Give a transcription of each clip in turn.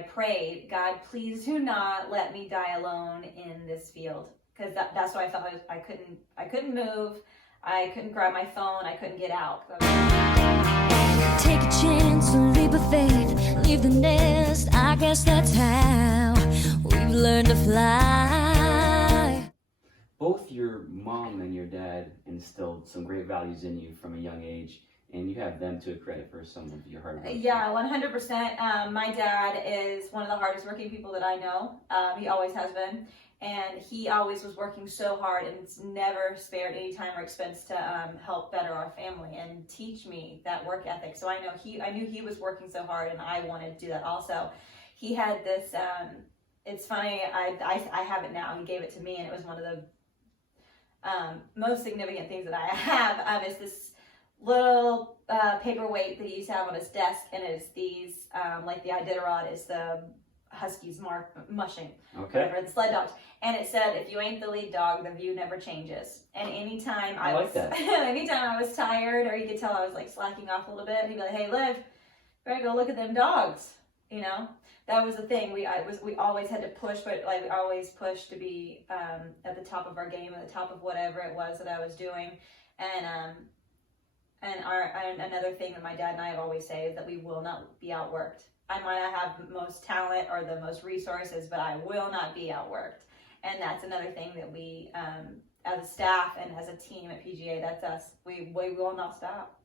I prayed, God, please do not let me die alone in this field. Because that's what I felt. I couldn't move. I couldn't grab my phone. I couldn't get out. Take a chance, a leap of faith, leave the nest. I guess that's how we've learned to fly. Both your mom and your dad instilled some great values in you from a young age, and you have them to credit for some of your hard work. Yeah, 100%. My dad is one of the hardest working people that I know. He always has been. And he always was working so hard and never spared any time or expense to help better our family and teach me that work ethic. So I knew he was working so hard, and I wanted to do that also. He had this, it's funny, I have it now. He gave it to me, and it was one of the most significant things that I have. Is this little paperweight that he used to have on his desk, and it's these, like the Iditarod is the Huskies mushing, whatever, the sled dogs. And it said, if you ain't the lead dog, the view never changes. And anytime anytime I was tired, or you could tell I was like slacking off a little bit, he'd be like, hey, Liv, better go look at them dogs. You know, that was the thing. We always had to push, but like we always pushed to be at the top of our game, at the top of whatever it was that I was doing. And another thing that my dad and I always say is that we will not be outworked. I might not have the most talent or the most resources, but I will not be outworked. And that's another thing that we, as a staff and as a team at PGA, that's us. We will not stop.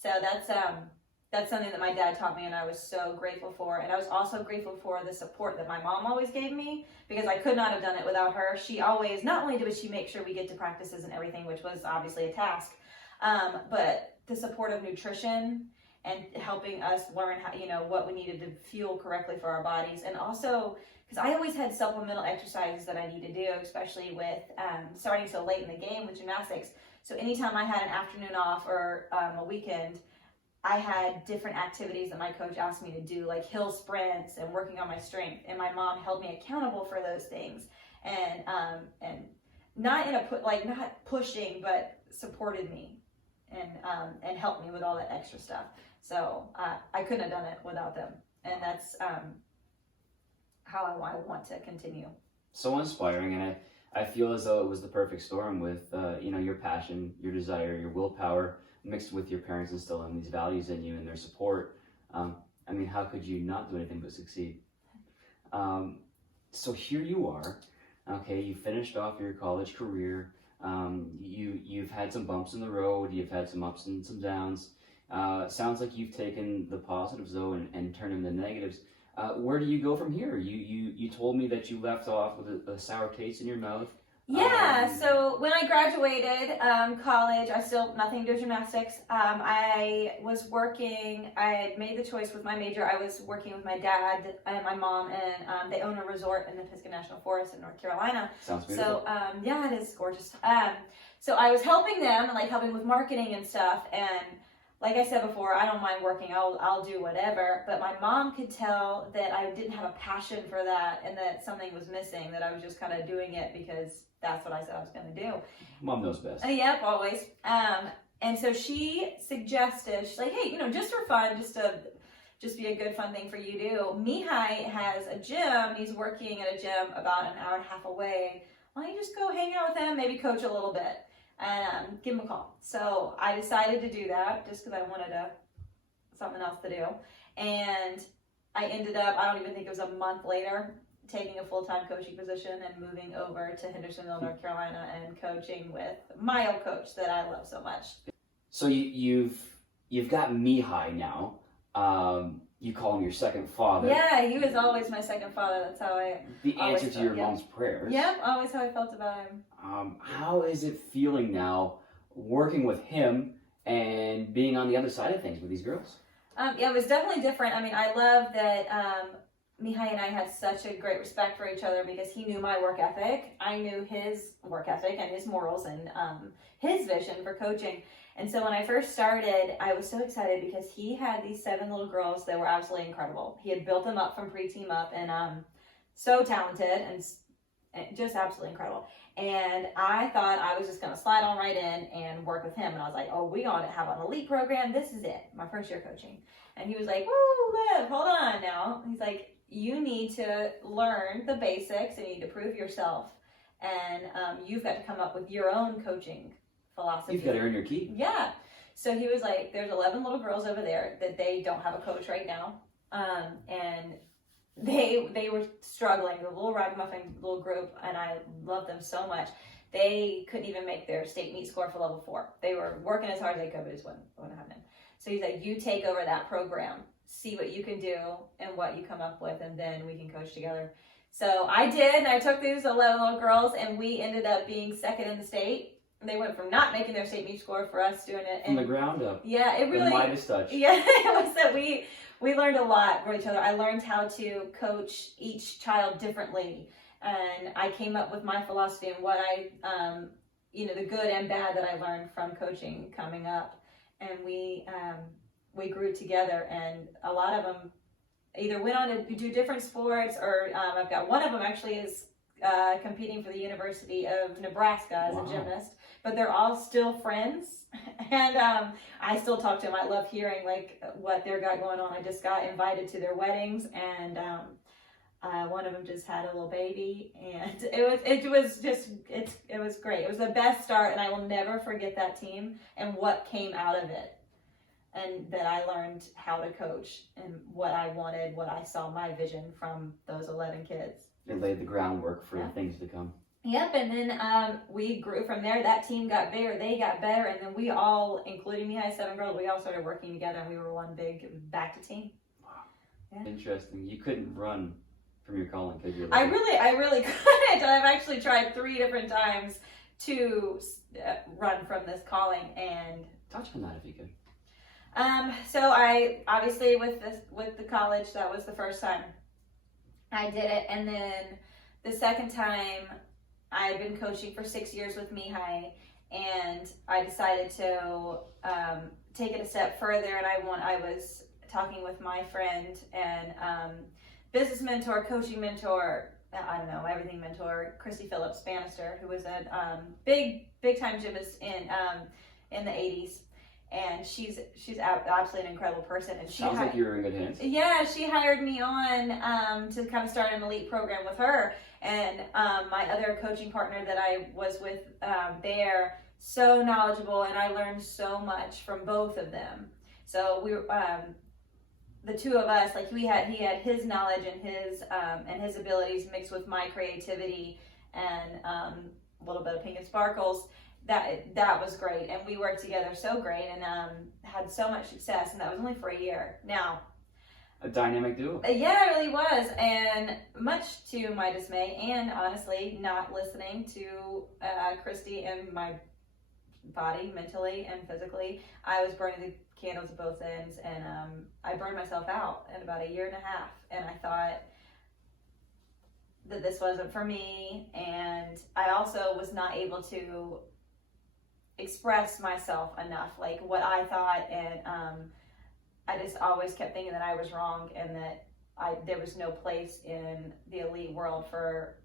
So that's something that my dad taught me, and I was so grateful for. And I was also grateful for the support that my mom always gave me, because I could not have done it without her. She always, not only did she make sure we get to practices and everything, which was obviously a task, but the support of nutrition and helping us learn how, what we needed to fuel correctly for our bodies. And also, because I always had supplemental exercises that I need to do, especially with starting so late in the game with gymnastics. So anytime I had an afternoon off or a weekend, I had different activities that my coach asked me to do, like hill sprints and working on my strength. And my mom held me accountable for those things, and not not pushing, but supported me and helped me with all that extra stuff. So I couldn't have done it without them, and that's how I want to continue. So inspiring, and I feel as though it was the perfect storm with your passion, your desire, your willpower, mixed with your parents instilling these values in you and their support. I mean, how could you not do anything but succeed? So here you are. Okay, you finished off your college career. You've had some bumps in the road. You've had some ups and some downs. Sounds like you've taken the positives though and turned them into negatives. Where do you go from here? You told me that you left off with a sour taste in your mouth. Yeah, so when I graduated college, I still nothing to do with gymnastics. I was working, I had made the choice with my major. I was working with my dad and my mom, and they own a resort in the Pisgah National Forest in North Carolina. Sounds beautiful. So yeah, it is gorgeous. So I was helping them, and like helping with marketing and stuff, and like I said before, I don't mind working. I'll do whatever. But my mom could tell that I didn't have a passion for that, and that something was missing, that I was just kind of doing it because that's what I said I was going to do. Mom knows best. Yep, always. And so she suggested, she's like, hey, just for fun, just be a good fun thing for you to do. Mihai has a gym. He's working at a gym about an hour and a half away. Why don't you just go hang out with him, maybe coach a little bit, and give him a call. So I decided to do that just because I wanted something else to do. And I ended up, I don't even think it was a month later, taking a full-time coaching position and moving over to Hendersonville, North Carolina, and coaching with my old coach that I love so much. So you've got Mihai now. You call him your second father. Yeah, he was always my second father. That's how I. The answer to your mom's prayers. Yep, always how I felt about him. How is it feeling now, working with him and being on the other side of things with these girls? Yeah, it was definitely different. I mean, I love that Mihai and I had such a great respect for each other because he knew my work ethic. I knew his work ethic and his morals and his vision for coaching. And so when I first started, I was so excited because he had these 7 little girls that were absolutely incredible. He had built them up from pre-team up, and so talented and just absolutely incredible. And I thought I was just going to slide on right in and work with him. And I was like, oh, we got to have an elite program. This is it. My first year coaching. And he was like, woo, Liv, hold on now. He's like, you need to learn the basics and you need to prove yourself. And you've got to come up with your own coaching philosophy. You've got to earn your keep. Yeah. So he was like, there's 11 little girls over there that they don't have a coach right now. And they were struggling, the little ragamuffin little group, and I love them so much. They couldn't even make their state meet score for level 4. They were working as hard as they could, but it just wasn't happening. So he's like, you take over that program, see what you can do and what you come up with, and then we can coach together. So I did, and I took these 11 little girls, and we ended up being second in the state. They went from not making their state meet score for us doing it. From the ground up. Yeah, it really. The Midas touch. Yeah, it was that we learned a lot from each other. I learned how to coach each child differently, and I came up with my philosophy and what I, the good and bad that I learned from coaching coming up, and we grew together. And a lot of them either went on to do different sports, or I've got one of them actually is competing for the University of Nebraska as a gymnast. But they're all still friends, and I still talk to them. I love hearing like what they've got going on. I just got invited to their weddings, and one of them just had a little baby, and it was great. It was the best start, and I will never forget that team and what came out of it, and that I learned how to coach and what I wanted, what I saw my vision from those 11 kids. It laid the groundwork for things to come. Yep, and then we grew from there. That team got bigger, they got better, and then we all, including me, I had 7 girls, we all started working together, and we were one big back-to team. Wow. Yeah. Interesting. You couldn't run from your calling, could you? I really couldn't. I've actually tried 3 different times to run from this calling, and... Touch on that if you could. So I, obviously with the college, that was the first time I did it, and then the second time, I had been coaching for 6 years with Mihai, and I decided to take it a step further. And I was talking with my friend and business mentor, coaching mentor, I don't know, everything mentor, Christy Phillips Bannister, who was a big time gymnast in the 80s. And she's absolutely an incredible person. And Sounds like you were in good hands. Yeah, she hired me on to kind of start an elite program with her. And my other coaching partner that I was with there, so knowledgeable, and I learned so much from both of them. So we were, the two of us, like he had his knowledge and his abilities mixed with my creativity and a little bit of pink and sparkles. That was great, and we worked together so great, and had so much success, and that was only for a year. Now, a dynamic duo. Yeah, it really was, and much to my dismay, and honestly, not listening to Christy and my body, mentally and physically, I was burning the candles at both ends, and I burned myself out in about a year and a half, and I thought that this wasn't for me, and I also was not able to express myself enough, like what I thought, and I just always kept thinking that I was wrong, and that there was no place in the elite world for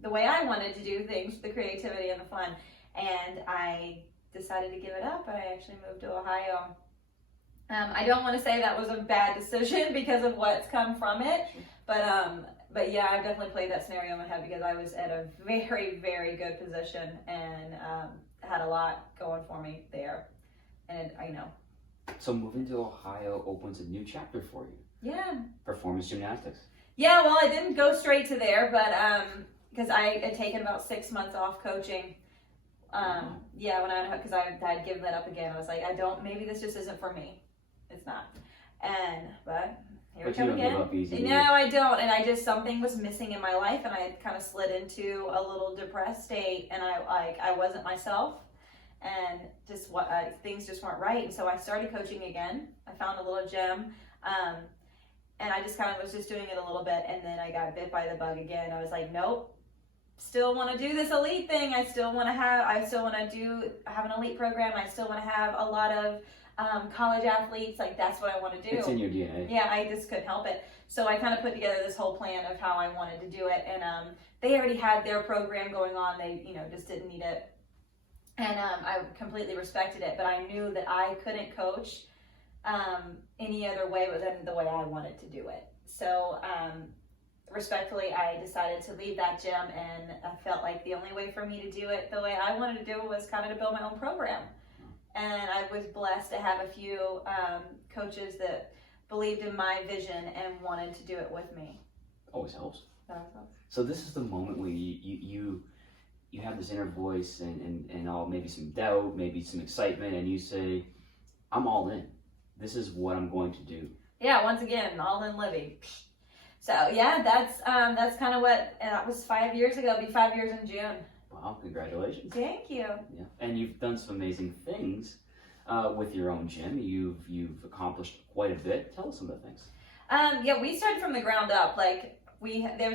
the way I wanted to do things, the creativity and the fun, and I decided to give it up, and I actually moved to Ohio. I don't want to say that was a bad decision because of what's come from it, but yeah, I definitely played that scenario in my head because I was at a very, very good position, and had a lot going for me there, and I know. So moving to Ohio opens a new chapter for you. Yeah. Performance gymnastics. Yeah, well, I didn't go straight to there, but because I had taken about 6 months off coaching. Yeah, because I had given that up again. I was like, maybe this just isn't for me. It's not. But here we come again. But you don't give up easy. No, I don't. And something was missing in my life, and I had kind of slid into a little depressed state, and I wasn't myself, and just things just weren't right. And so I started coaching again. I found a little gym, and I just kind of was just doing it a little bit, and then I got bit by the bug again. I was like, nope, still want to do this elite thing. I still want to have an elite program. I still want to have a lot of college athletes. Like, that's what I want to do. It's in your DNA. Yeah, I just couldn't help it. So I kind of put together this whole plan of how I wanted to do it, and they already had their program going on. They, just didn't need it, and I completely respected it. But I knew that I couldn't coach any other way than the way I wanted to do it. So respectfully, I decided to leave that gym, and I felt like the only way for me to do it the way I wanted to do it was kind of to build my own program. And I was blessed to have a few coaches that believed in my vision and wanted to do it with me. Always helps. That was awesome. So this is the moment where you have this inner voice and all, maybe some doubt, maybe some excitement, and you say, I'm all in. This is what I'm going to do. Yeah, once again, all in Livy. So yeah, that's kind of what, and that was 5 years ago. It'll be 5 years in June. Wow, congratulations. Thank you. Yeah, and you've done some amazing things with your own gym. You've accomplished quite a bit. Tell us some of the things. Yeah, we started from the ground up. Like there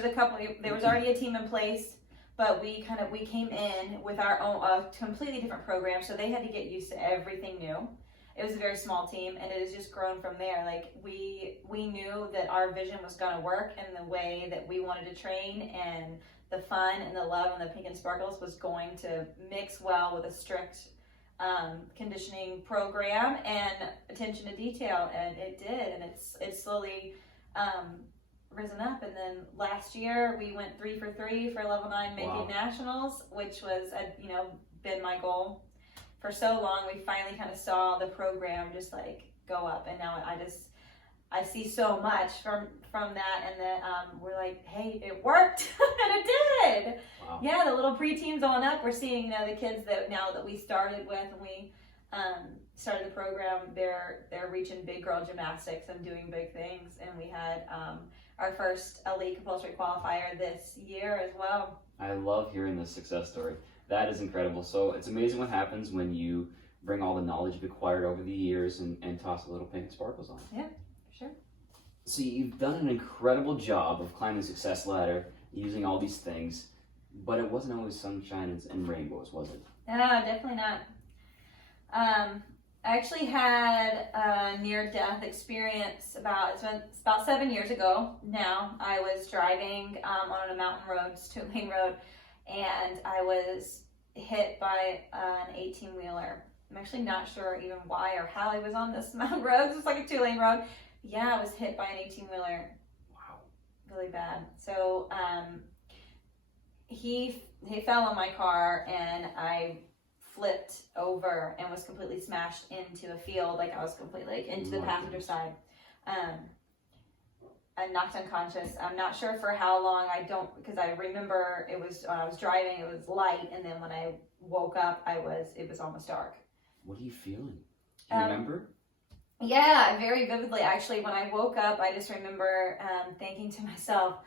was already a team in place, but we came in with our own completely different program. So they had to get used to everything new. It was a very small team, and it has just grown from there. Like we knew that our vision was going to work, and the way that we wanted to train, and the fun and the love and the pink and sparkles was going to mix well with a strict conditioning program and attention to detail, and it did, and it's slowly risen up. And then last year we went 3 for 3 for level 9 Macon Nationals, which was been my goal for so long. We finally kind of saw the program just like go up, and now I see so much from that, and then we're like, hey, it worked. And it did. Wow. Yeah, the little preteens on up, we're seeing the kids that now that we started with, and we started the program, they're reaching big girl gymnastics and doing big things. And we had our first elite compulsory qualifier this year as well. I love hearing this success story. That is incredible. So it's amazing what happens when you bring all the knowledge you've acquired over the years and toss a little pink and sparkles on it. Yeah, sure. So you've done an incredible job of climbing the success ladder, using all these things, but it wasn't always sunshine and rainbows, was it? No, definitely not. I actually had a near-death experience about 7 years ago now. I was driving on a mountain road, 2-lane road, and I was hit by an 18-wheeler. I'm actually not sure even why or how I was on this mountain road. It's like a 2-lane road. Yeah, I was hit by an 18-wheeler. Wow. Really bad. So he fell on my car, and I flipped over and was completely smashed into a field. Like I was completely into the passenger side. I knocked unconscious. I'm not sure for how long. Because I remember it was when I was driving, it was light, and then when I woke up, it was almost dark. What are you feeling? Do you remember? Yeah, very vividly. Actually, when I woke up, I just remember thinking to myself,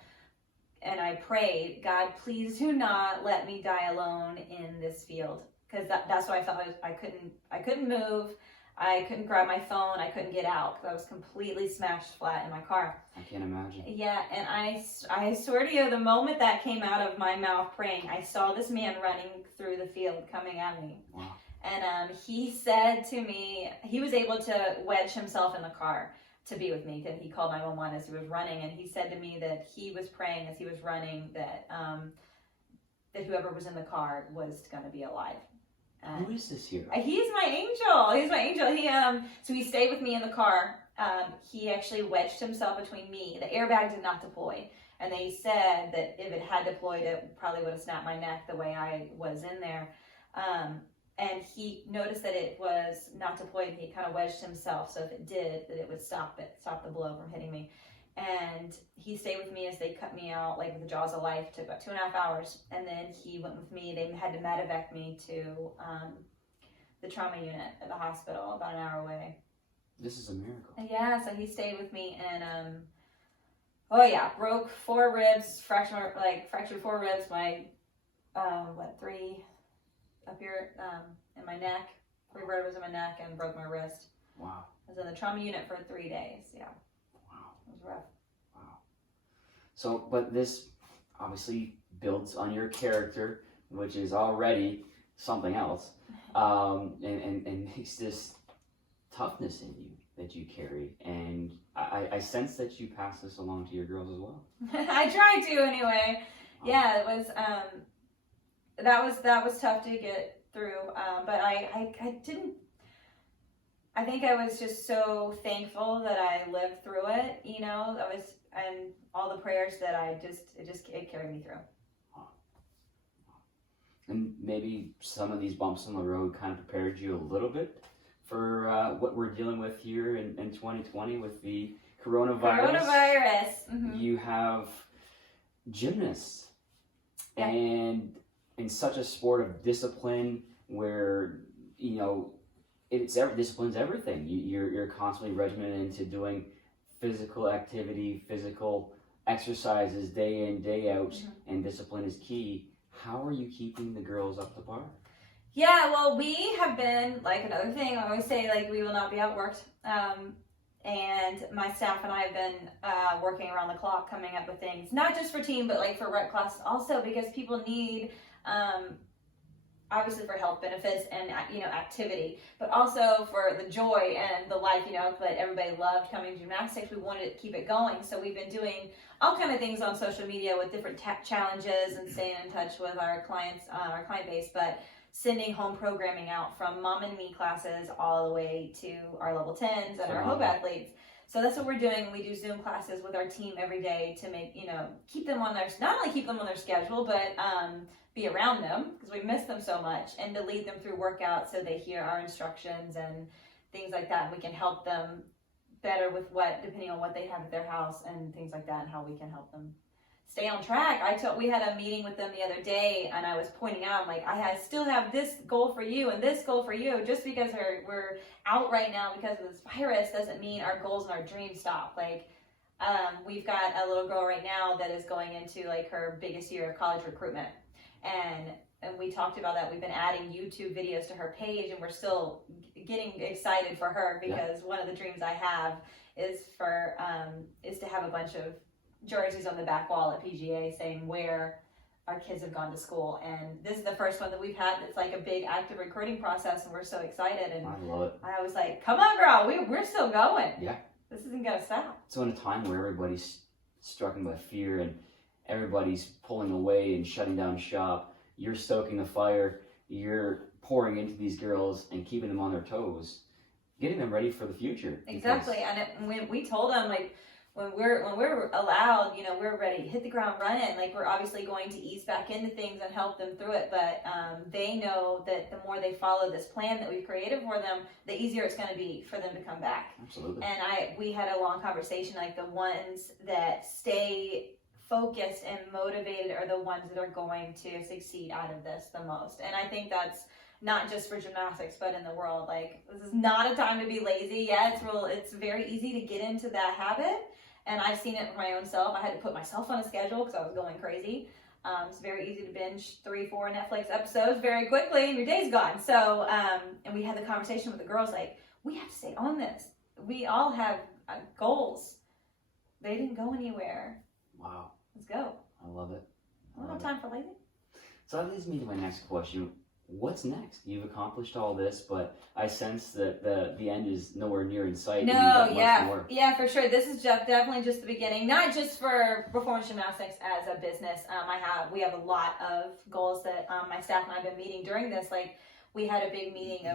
and I prayed, God, please do not let me die alone in this field, because that's what I felt. I couldn't move. I couldn't grab my phone. I couldn't get out because I was completely smashed flat in my car. I can't imagine. Yeah, and I swear to you, the moment that came out of my mouth praying, I saw this man running through the field coming at me. Wow. And he said to me, he was able to wedge himself in the car to be with me, because he called 911 as he was running, and he said to me that he was praying as he was running that whoever was in the car was going to be alive. Who is this here? He's my angel. He's my angel. So he stayed with me in the car. He actually wedged himself between me. The airbag did not deploy, and they said that if it had deployed, it probably would have snapped my neck the way I was in there. And he noticed that it was not deployed, and he kind of wedged himself, so if it did, that it would stop the blow from hitting me. And he stayed with me as they cut me out, like with the jaws of life. It took about 2.5 hours, and then he went with me. They had to medevac me to the trauma unit at the hospital, about an hour away. This is a miracle. Yeah, so he stayed with me, and broke 4 ribs, fractured 4 ribs. My 3 up here in my neck, 3 vertebrae in my neck, and broke my wrist. Wow. I was in the trauma unit for 3 days. Yeah. Wow. It was rough. Wow. So, but this obviously builds on your character, which is already something else, and makes this toughness in you that you carry. And I sense that you pass this along to your girls as well. I try to anyway. Yeah, it was that was tough to get through, but I didn't. I think I was just so thankful that I lived through it. You know, and all the prayers that it carried me through. And maybe some of these bumps on the road kind of prepared you a little bit for what we're dealing with here in 2020 with the coronavirus. Mm-hmm. You have gymnasts, Yeah. and in such a sport of discipline where, you know, discipline's everything. You're constantly regimented into doing physical activity, physical exercises day in, day out, and discipline is key. How are you keeping the girls up to par? Yeah, well, we have been, like, another thing, I always say, like, we will not be outworked. And my staff and I have been working around the clock, coming up with things, not just for team, but like for rec classes also, because people need, obviously for health benefits and, you know, activity, but also for the joy and the life, you know, that everybody loved coming to gymnastics. We wanted to keep it going. So we've been doing all kind of things on social media with different challenges and staying in touch with our clients, our client base, but sending home programming out from Mom and Me classes all the way to our level 10s and our Hope athletes. So that's what we're doing. We do Zoom classes with our team every day to make, you know, keep them on their, not only keep them on their schedule, but be around them because we miss them so much, and to lead them through workouts so they hear our instructions and things like that. And we can help them better with depending on what they have at their house and things like that, and how we can help them stay on track. We had a meeting with them the other day, and I was pointing out, like, still have this goal for you and this goal for you. Just because we're out right now because of this virus doesn't mean our goals and our dreams stop. Like, we've got a little girl right now that is going into like her biggest year of college recruitment, and we talked about that. We've been adding YouTube videos to her page, and we're still getting excited for her because one of the dreams I have is to have a bunch of jerseys on the back wall at PGA saying where our kids have gone to school. And this is the first one that we've had that's like a big active recruiting process, and we're so excited. And I love it. I was like, come on, girl, we're still going. Yeah. This isn't going to stop. So in a time where everybody's stricken by fear and everybody's pulling away and shutting down shop, you're stoking the fire, you're pouring into these girls and keeping them on their toes, getting them ready for the future. Exactly. And we told them, like, when we're allowed, you know, we're ready to hit the ground running. Like, we're obviously going to ease back into things and help them through it, but they know that the more they follow this plan that we've created for them, the easier it's going to be for them to come back. Absolutely. And we had a long conversation, like, the ones that stay focused and motivated are the ones that are going to succeed out of this the most. And I think that's not just for gymnastics, but in the world. Like, this is not a time to be lazy. Yeah, it's very easy to get into that habit. And I've seen it for my own self. I had to put myself on a schedule because I was going crazy. It's very easy to binge 3-4 Netflix episodes very quickly and your day's gone. So, and we had the conversation with the girls, like, we have to stay on this. We all have goals. They didn't go anywhere. Wow. Let's go. I love it. I don't have time for lazy. So that leads me to my next question. What's next? You've accomplished all this, but I sense that the end is nowhere near in sight. No, yeah, for sure. This is definitely just the beginning. Not just for performance gymnastics as a business. We have a lot of goals that my staff and I have been meeting during this. Like, we had a big meeting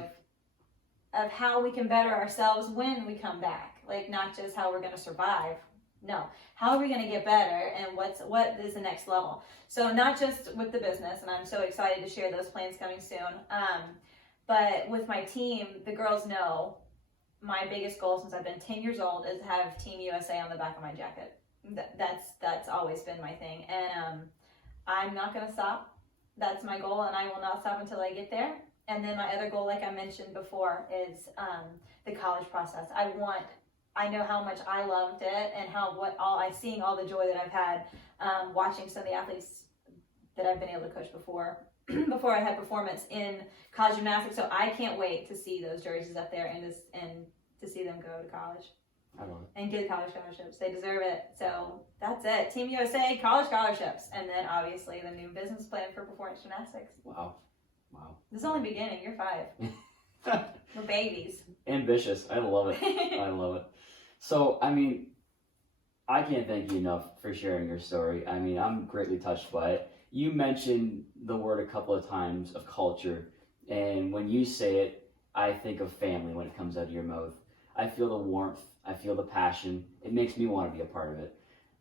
of how we can better ourselves when we come back. Like, not just how we're going to survive. No, how are we going to get better, and what is the next level? So not just with the business, and I'm so excited to share those plans coming soon, but with my team, the girls know my biggest goal since I've been 10 years old is to have Team USA on the back of my jacket. That's always been my thing, and I'm not going to stop. That's my goal, and I will not stop until I get there. And then my other goal, like I mentioned before, is the college process. I know how much I loved it, and seeing all the joy that I've had watching some of the athletes that I've been able to coach before I had performance in college gymnastics. So I can't wait to see those jerseys up there and to see them go to college. I love it. And get college scholarships. They deserve it. So that's it. Team USA, college scholarships, and then obviously the new business plan for performance gymnastics. Wow. This is only beginning. You're 5. We're babies. Ambitious. I love it. I love it. So, I mean, I can't thank you enough for sharing your story. I mean, I'm greatly touched by it. You mentioned the word a couple of times of culture, and when you say it, I think of family when it comes out of your mouth. I feel the warmth. I feel the passion. It makes me want to be a part of it.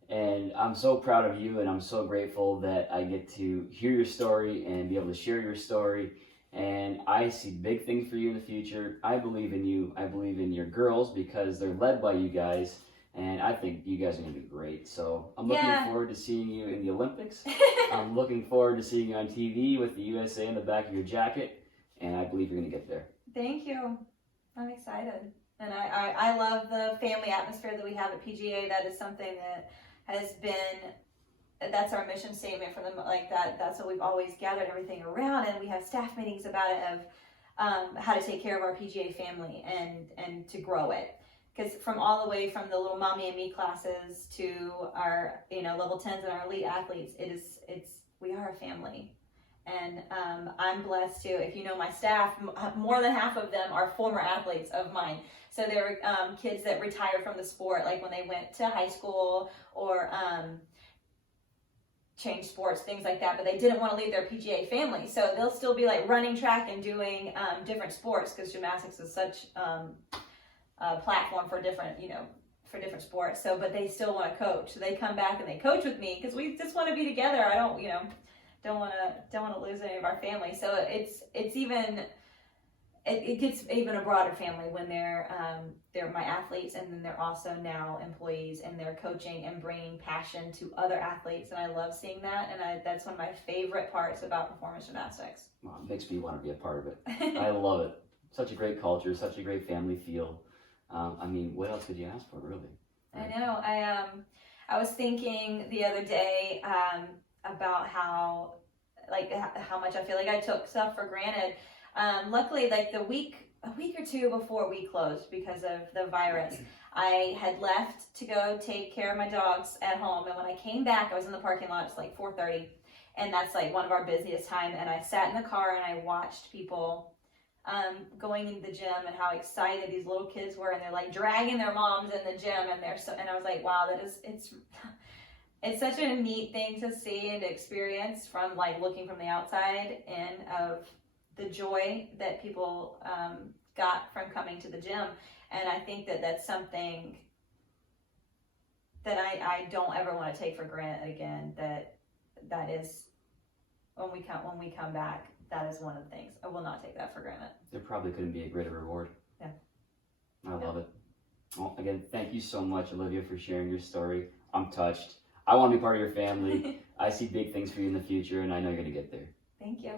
And I'm so proud of you, and I'm so grateful that I get to hear your story and be able to share your story. And I see big things for you in the future. I believe in you. I believe in your girls because they're led by you guys. And I think you guys are going to be great. So I'm looking forward to seeing you in the Olympics. I'm looking forward to seeing you on TV with the USA in the back of your jacket. And I believe you're going to get there. Thank you. I'm excited. And I love the family atmosphere that we have at PGA. That is something that has been, that's our mission statement for them. Like that's what we've always gathered everything around. And we have staff meetings about it of how to take care of our PGA family and to grow it. Because from all the way from the little mommy and me classes to our level 10s and our elite athletes, we are a family. And I'm blessed too. If you know my staff, more than half of them are former athletes of mine. So they're kids that retired from the sport, like when they went to high school or changed sports, things like that. But they didn't want to leave their PGA family, so they'll still be like running track and doing different sports because gymnastics is such a platform for different sports. So, but they still want to coach. So they come back and they coach with me because we just want to be together. I don't want to lose any of our family. So it gets even a broader family when they're my athletes, and then they're also now employees, and they're coaching and bringing passion to other athletes, and I love seeing that. And that's one of my favorite parts about performance gymnastics. Well, it makes me want to be a part of it. I love it. Such a great culture, such a great family feel. I mean, what else could you ask for, really? Right? I know. I was thinking the other day about how much I feel like I took stuff for granted. Luckily, like a week or two before we closed because of the virus, I had left to go take care of my dogs at home. And when I came back, I was in the parking lot. It's like 4:30, and that's like one of our busiest times. And I sat in the car and I watched people going into the gym and how excited these little kids were, and they're like dragging their moms in the gym, and and I was like, wow, it's such a neat thing to see and to experience from like looking from the outside in of the joy that people got from coming to the gym. And I think that that's something that I don't ever want to take for granted again. That is when we come back, that is one of the things. I will not take that for granted. There probably couldn't be a greater reward. Yeah. I love it. Well, again, thank you so much, Olivia, for sharing your story. I'm touched. I want to be part of your family. I see big things for you in the future, and I know you're going to get there. Thank you.